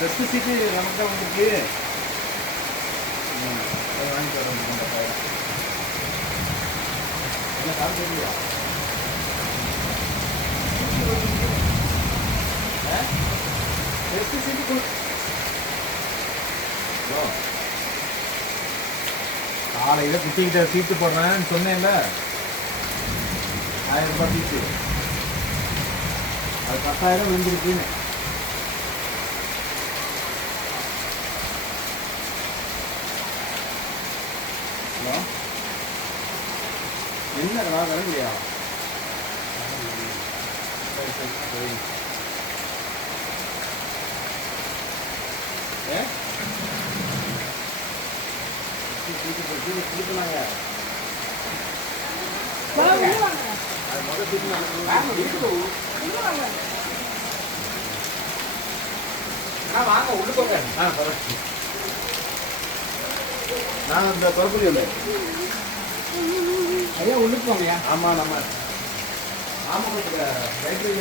Test சீட்டு நமக்கு தான் வந்துருக்கு. வாங்கி தரோம். என்ன கால் தெரியலையா? டெஸ்ட் சீட்டு கொடு. ஹலோ, காலையில் குட்டிக்கிட்ட சீட்டு போடுறேன்னு சொன்னேன்ல, 1000 ரூபாய் சீட்டு. அது 10,000 விழுந்துருக்குன்னு. ஹலோ, என்னடா வர முடியா? கொடுக்கலாங்க. அது முதல் சீட்டு வாங்க உள்ள போங்க. நான் இந்த குழப்பம் இல்லை ஐயா, உள்ளுக்கு போங்கய்யா. ஆமாம், நம்ம ஆமாம் லைப்ரரி